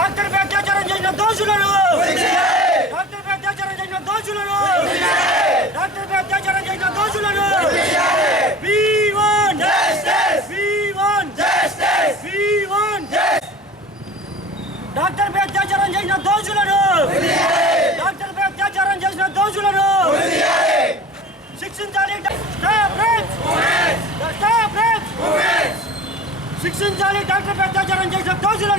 Doctor పై అత్యాచారం చేసిన దోషులను! డాక్టర్ పై అత్యాచారం చేసిన దోషులను! డాక్టర్ పై అత్యాచారం చేసిన దోషులను! డాక్టర్ పై అత్యాచారం చేసిన దోషులను! డాక్టర్ పై అత్యాచారం చేసిన దోషులను! శిక్షించాలి శిక్షించాలి డాక్టర్ పై అత్యాచారం చేసిన దోషులు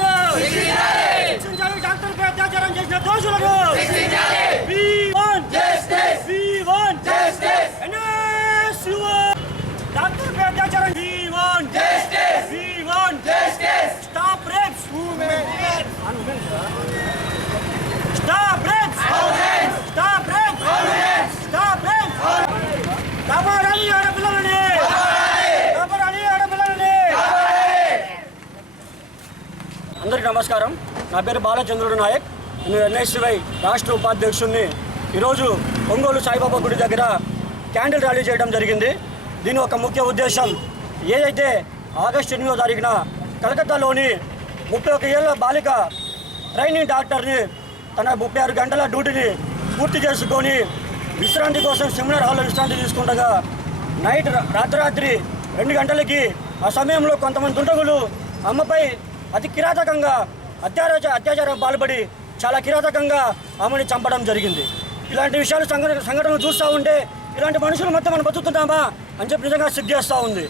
అందరికీ నమస్కారం. నా పేరు బాలచంద్రుడు నాయక్. నేను ఎన్ఎస్వై రాష్ట్ర ఉపాధ్యక్షుడిని ఈరోజు ఒంగోలు సాయిబాబా గుడి దగ్గర క్యాండిల్ ర్యాలీ చేయడం జరిగింది. దీని ఒక ముఖ్య ఉద్దేశం ఏదైతే ఆగస్టు ఎనిమిదో తారీఖున కలకత్తాలోని ముప్పై ఒక ఏళ్ళ బాలిక ట్రైనింగ్ డాక్టర్ని తన ముప్పై ఆరు గంటల డ్యూటీని పూర్తి చేసుకొని విశ్రాంతి కోసం సెమినార్ హాల్లో విశ్రాంతి తీసుకుండగా నైట్ రా- రాత్రాత్రి రెండు గంటలకి ఆ సమయంలో కొంతమంది దుండగులు అమ్మపై అతి కిరాతకంగా అత్యాచార అత్యాచారం పాల్పడి చాలా కిరాతకంగా ఆమెని చంపడం జరిగింది. ఇలాంటి విషయాలు సంఘటన సంఘటనలు చూస్తూ ఉంటే ఇలాంటి మనుషులు మొత్తం మనం బతుకుతున్నామా అని చెప్పి నిజంగా సిగ్గేస్తూ ఉంది.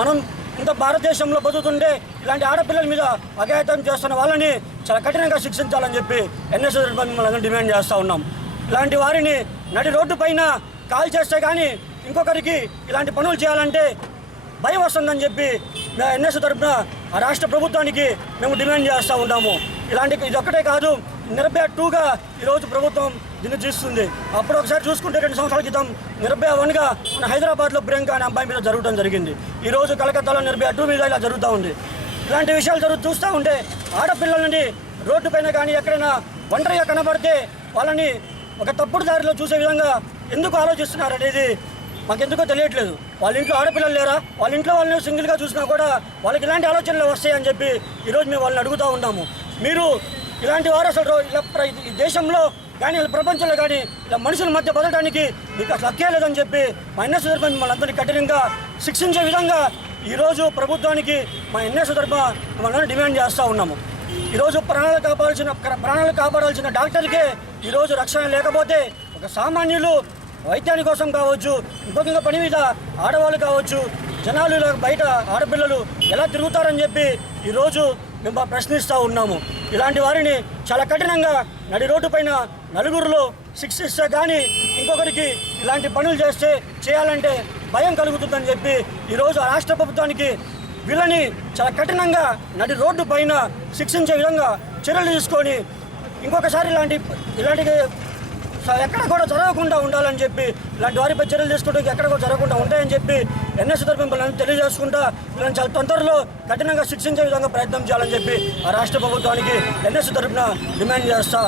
మనం ఇంత భారతదేశంలో బతుకుతుంటే ఇలాంటి ఆడపిల్లల మీద అఘాయతం చేస్తున్న వాళ్ళని చాలా కఠినంగా శిక్షించాలని చెప్పి ఎన్ఎస్ఎస్ మిమ్మల్ని డిమాండ్ చేస్తూ ఉన్నాం. ఇలాంటి వారిని నడి రోడ్డు పైన కాల్ చేస్తే కానీ ఇంకొకరికి ఇలాంటి పనులు చేయాలంటే భయం వస్తుందని చెప్పి ఎన్ఎస్ తరఫున ఆ రాష్ట్ర ప్రభుత్వానికి మేము డిమాండ్ చేస్తూ ఉన్నాము. ఇలాంటి ఇది ఒక్కటే కాదు నిర్భయ టూగా ఈరోజు ప్రభుత్వం దీన్ని చూస్తుంది. అప్పుడు ఒకసారి చూసుకుంటే రెండు సంవత్సరాల క్రితం నిర్భయ వన్గా మన హైదరాబాద్లో ప్రియాంక అనే అబ్బాయి మీద జరగడం జరిగింది. ఈరోజు కలకత్తాలో నిర్భయ టూ మీద ఇలా జరుగుతూ ఉంది. ఇలాంటి విషయాలు జరుగు చూస్తూ ఉంటే ఆడపిల్లలని రోడ్డు పైన కానీ ఎక్కడైనా ఒంటరిగా కనబడితే వాళ్ళని ఒక తప్పుడు దారిలో చూసే విధంగా ఎందుకు ఆలోచిస్తున్నారు అనేది మాకెందుకో తెలియట్లేదు. వాళ్ళ ఇంట్లో ఆడపిల్లలు లేరా? వాళ్ళ ఇంట్లో వాళ్ళని సింగిల్గా చూసినా కూడా వాళ్ళకి ఇలాంటి ఆలోచనలు వస్తాయని చెప్పి ఈరోజు మేము వాళ్ళని అడుగుతూ ఉన్నాము. మీరు ఇలాంటి వారు అసలు ఇలా ఈ దేశంలో కానీ ఇలా ప్రపంచంలో కానీ ఇలా మనుషుల మధ్య బతకడానికి మీకు అసలు హక్కే లేదని చెప్పి మా ఎన్ఎస్ తరఫున మిమ్మల్ని అందరినీ కఠినంగా శిక్షించే విధంగా ఈరోజు ప్రభుత్వానికి మా ఎన్ఎస్ తరఫున మిమ్మల్ని డిమాండ్ చేస్తూ ఉన్నాము. ఈరోజు ప్రాణాలు కాపాడాల్సిన ప్రాణాలు కాపాడాల్సిన డాక్టర్కే ఈరోజు రక్షణ లేకపోతే ఒక సామాన్యులు వైద్యాని కోసం కావచ్చు ఇంకొక పని మీద ఆడవాళ్ళు కావచ్చు జనాలు ఇలా బయట ఆడపిల్లలు ఎలా తిరుగుతారని చెప్పి ఈరోజు మేము ప్రశ్నిస్తూ ఉన్నాము. ఇలాంటి వారిని చాలా కఠినంగా నడి రోడ్డు పైన నలుగురిలో శిక్షిస్తే కానీ ఇంకొకరికి ఇలాంటి పనులు చేస్తే చేయాలంటే భయం కలుగుతుందని చెప్పి ఈరోజు ఆ రాష్ట్ర ప్రభుత్వానికి వీళ్ళని చాలా కఠినంగా నడి రోడ్డు పైన శిక్షించే విధంగా చర్యలు తీసుకొని ఇంకొకసారి ఇలాంటి ఇలాంటి ఎక్కడ కూడా జరగకుండా ఉండాలని చెప్పి ఇలాంటి వారిపై చర్యలు తీసుకుంటూ ఎక్కడ కూడా జరగకుండా ఉంటాయని చెప్పి ఎన్ఎస్ తరఫున మిమ్మల్ని తెలియజేసుకుంటా వీళ్ళని చాలా తొందరలో కఠినంగా శిక్షించే విధంగా ప్రయత్నం చేయాలని చెప్పి ఆ రాష్ట్ర ప్రభుత్వానికి ఎన్ఎస్ తరఫున డిమాండ్ చేస్తా.